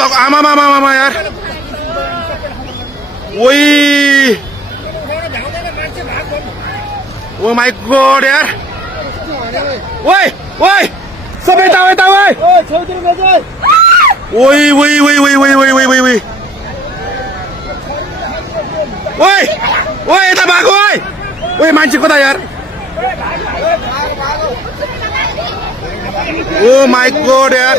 आमा यार ओइ ओ माई गॉड यार ओइ ओइ सबै यता ओइ ओइ ओइ ओइ ओइ ओइ ओइ ओइ ओइ ओइ ओइ यता भागो ओइ ओइ मान्छे कता यार ओ माई गॉड यार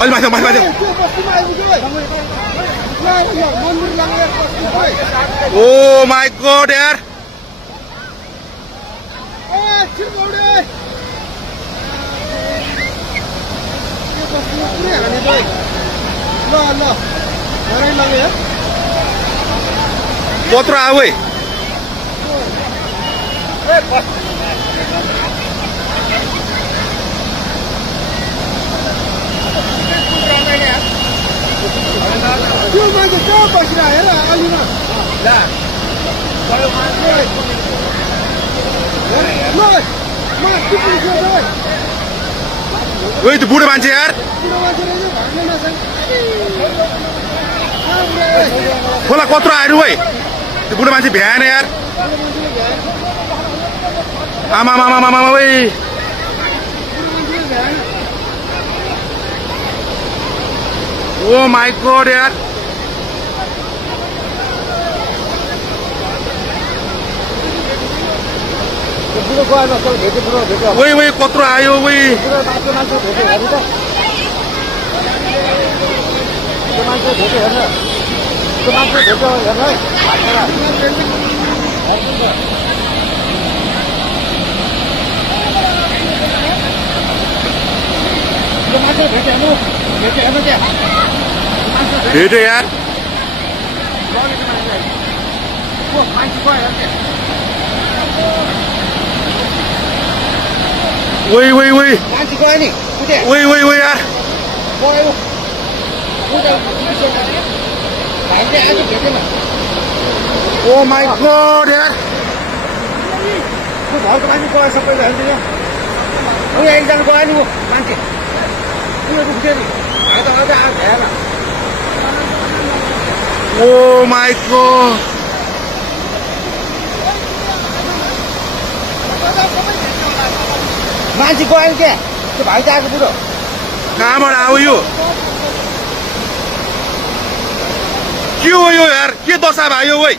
अलि माथि ओ माई गॉड यार कत्रो आऊ है ओइ त्यो बुढो मान्छे यार खोला कत्रो आयो है त्यो बुढो मान्छे भ्याएन यार आमा ओइ ओ माई गॉड यार ओइ ओइ कत्रो आयो ओइ भेट्यो यार ओइ ओइ ओइ ओइ ओइ ओइ यार ओ माई गॉड यार घरको मान्छे गयो सबैले हेर्दैन एकजना गयो नि मान्छे ओ माई गॉड मान्छे गयो क्या त्यो भाइ त आएको बुढो कहाँबाट आऊ यो के हो यो यार के दशा भयो ओइ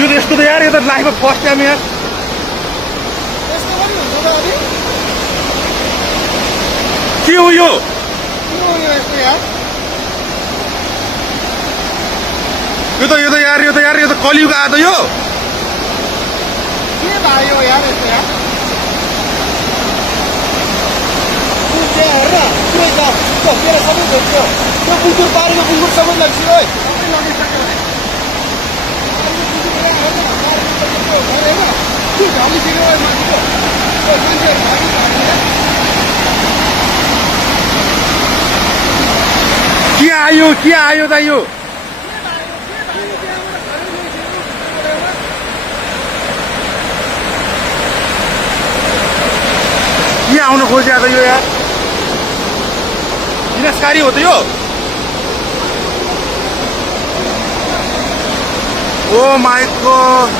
यो यस्तो त यार यो त लाइफमा फर्स्ट टाइम यार के हो यो यो त कलियुग आयो त यो के भयो यार यस्तो यार हेर सबै भेट्यो त्यो कुकुर बारीको कुकुर सबै लग्यो है के आयो त यो के आउन खोज्या त यो यार विनाशकारी हो त यो ओ माई गॉड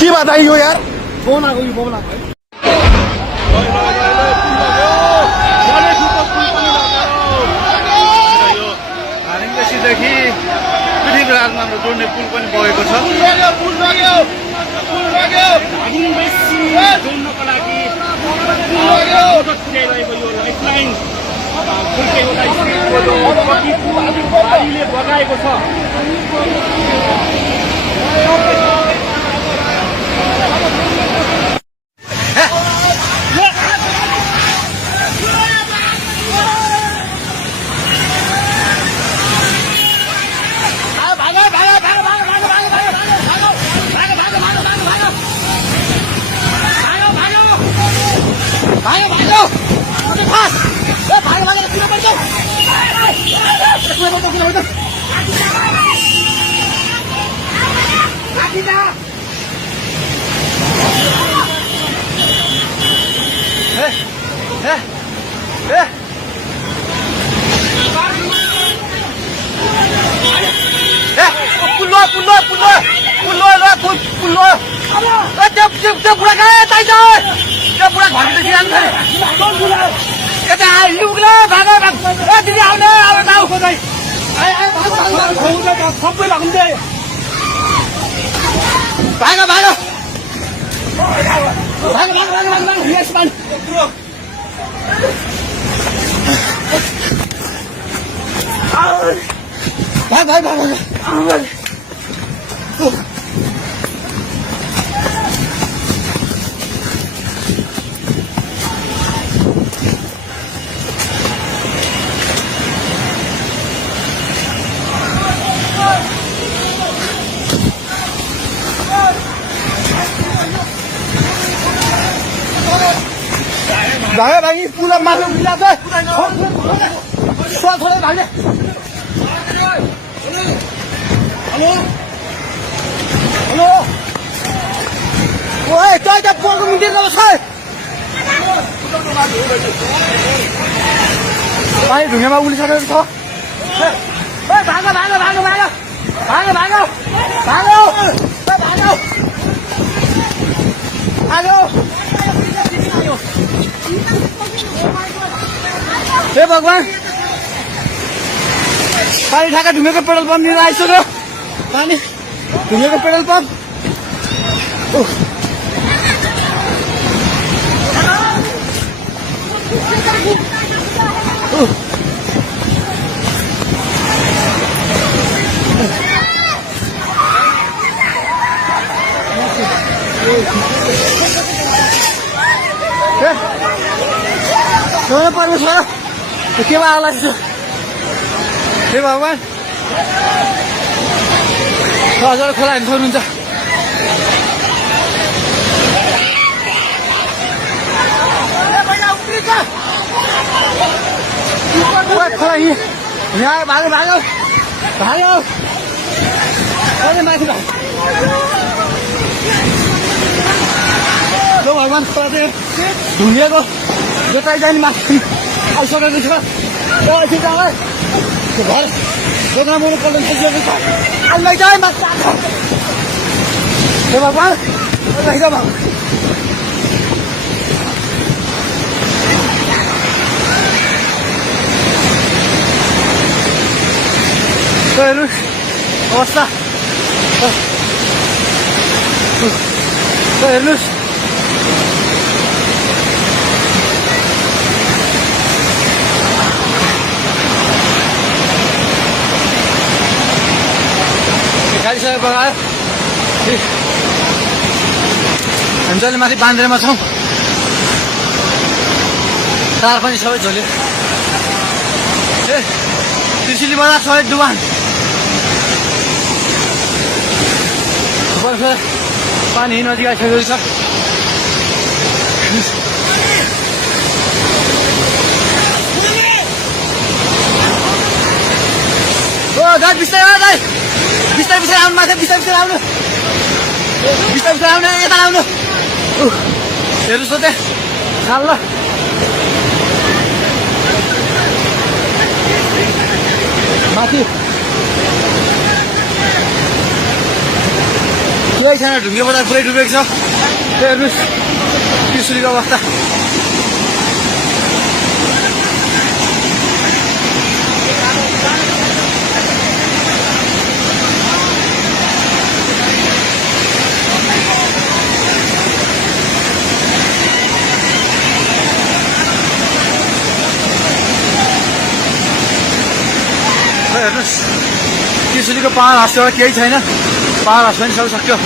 के बात आयो यार बोला देखि पृथ्वी राजमार्ग जोड्ने पुल पनि बगेको छ जोड्नको लागि मद्दत पुर्याइरहेको यो लाइफलाइन बाढीले बगाएको छ भाग्यो भाग्यो फास ए भाग्यो भाग्यो किन बन्छौ किन बन्छौ आकिदा ए ए ए पुल्लो पुल्लो पुल्लो पुल्लो ल पुल्लो ए त्यो बुढा कहाँ यतै छ त्यो बुढा घरभित्र जान्छ नि यता आइलुग्ला भागा ए दिदी आउने अब नाउ खोज्दै सबै भाग्दै भागा भागा भागा भागा भागा यस मान भाग भाग भाग भाग भागे भागी पूरा मारो मिला दे थोड़े भागे हेलो हेलो ओए toi ta पोको मिन्दिर गयो छ भाइ ढुङ्गामा उलिसकेको छ ए भागो भागो भागो भागो भागो भागो भागो ए भागो भागो हे भगवान पानी ठाका ढुङ्गाको पेट्रोल पम्प लिएर आइसक्यो पानी ढुङ्गाको पेट्रोल पम्प परमेश्वर के आला हे भगवान हजुर खोला हेर्नु छोड्नुहुन्छ खोला यहाँ भाग्यो भाग्यो भाग्यो माथि भगवान खोला चाहिँ ढुङ्गिएको जोताइ जाने माथि आइसकेको छ एकछिन जाऊ है घर दोकान मुनि पल्ट सकिसकेको छ आइलाई जाए माथि हे भगवान लैजाऊ भगवान हेर्नु अवस्था हेर्नुहोस् खाइसके बगायो हामी जहिले माथि बान्द्रेमा छौँ तार पनि सबै झोल्यो ए त्रिशुली बजार सबै डुबान बर्फ पानी नजिक आइसकेको छ ओ दाइ बिस्तारै दाइ बिस्तारै बिस्तारै आउनु माथि बिस्तारै बिस्तारै आउनु बिस्तारै बिस्तारै आउनु यता आउनु हेर्नुहोस् त त्यहाँ खाल ल माथि पुरै छैन ढुङ्गे बजार पुरै डुबेको छ हेर्नुहोस् त्रिशुलीको अवस्था हेर्नुहोस् त्रिशुलीको पहाड हाँस्यो केही छैन पहाड हाँस पनि सबै सक्यो